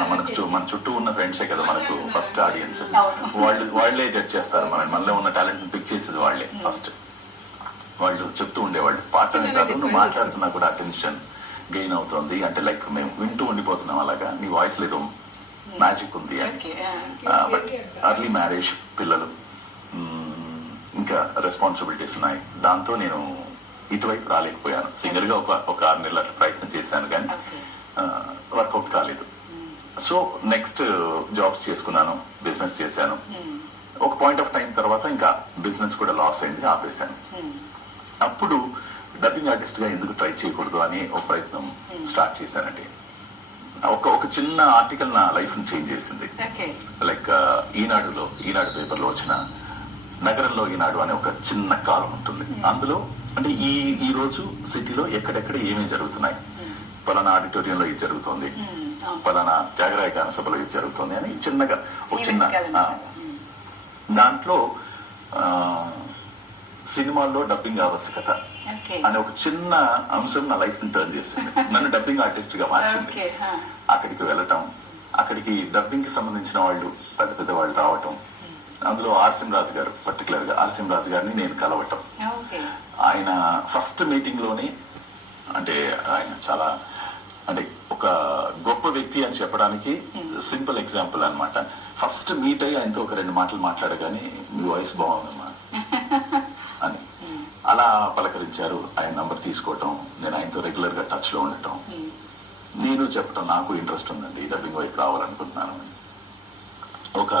మనకు మన చుట్టూ ఉన్న ఫ్రెండ్సే కదా మనకు ఫస్ట్ ఆడియన్స్. వాళ్ళు వాళ్ళే జడ్జ్ చేస్తారు. మన మనలో ఉన్న టాలెంట్ పిక్ చేసేది వాళ్ళే ఫస్ట్ వాళ్ళు చెప్తూ ఉండేవాళ్ళు. చిన్నగా కాదు నువ్వు మాట్లాడుతున్నా కూడా అటెన్షన్ గెయిన్ అవుతుంది. అంటే లైక్ మేము వింటూ ఉండిపోతున్నాం అలాగా. నీ వాయిస్ లేదో మ్యాజిక్ ఉంది అని. బట్ అర్లీ మ్యారేజ్ పిల్లలు ఇంకా రెస్పాన్సిబిలిటీస్ ఉన్నాయి. దాంతో నేను ఇటువైపు రాలేకపోయాను. సింగిల్గా ఒక ఒక ఆరు నెలల ప్రయత్నం చేశాను కానీ సో నెక్స్ట్ జాబ్స్ చేసుకున్నాను బిజినెస్ చేశాను. ఒక పాయింట్ ఆఫ్ టైం తర్వాత ఇంకా బిజినెస్ కూడా లాస్ అయింది ఆపేశాను. అప్పుడు డబ్బింగ్ ఆర్టిస్ట్గా ఎందుకు ట్రై చేయకూడదు అని ఒక ప్రయత్నం స్టార్ట్ చేశానండి. ఒక ఒక చిన్న ఆర్టికల్ నా లైఫ్ని చేంజ్ చేసింది. లైక్ ఈనాడులో ఈనాడు పేపర్లో వచ్చిన నగరంలో ఈనాడు అనే ఒక చిన్న కాలం ఉంటుంది. అందులో అంటే ఈ ఈ రోజు సిటీలో ఎక్కడెక్కడ ఏమేమి జరుగుతున్నాయి? పలానా ఆడిటోరియంలో ఇది జరుగుతుంది. పలానా త్యాగరాయ గాన సభలో ఇది జరుగుతుంది అని చిన్నగా ఒక చిన్న దాంట్లో సినిమాల్లో డబ్బింగ్ ఆవశ్యకత అనే ఒక చిన్న అంశం నా లైఫ్ని టర్న్ చేసింది. నన్ను డబ్బింగ్ ఆర్టిస్ట్గా మార్చింది. అక్కడికి వెళ్ళటం అక్కడికి డబ్బింగ్కి సంబంధించిన వాళ్ళు పెద్ద పెద్ద వాళ్ళు రావటం అందులో ఆర్సిం రాజు గారు పర్టికులర్గా ఆర్సిం రాజు గారిని నేను కలవటం. ఆయన ఫస్ట్ మీటింగ్లోనే అంటే ఆయన చాలా అంటే ఒక గొప్ప వ్యక్తి అని చెప్పడానికి సింపుల్ ఎగ్జాంపుల్ అన్నమాట. ఫస్ట్ మీట్ అయ్యి ఆయనతో ఒక రెండు మాటలు మాట్లాడగానే మీ వాయిస్ బాగుందమ్మా అని. అలా పలకరించారు. ఆయన నంబర్ తీసుకోవటం నేను ఆయనతో రెగ్యులర్గా టచ్లో ఉండటం నేను చెప్పటం నాకు ఇంట్రెస్ట్ ఉందండి. డబ్బింగ్ వైపు రావాలనుకుంటున్నాను. ఒక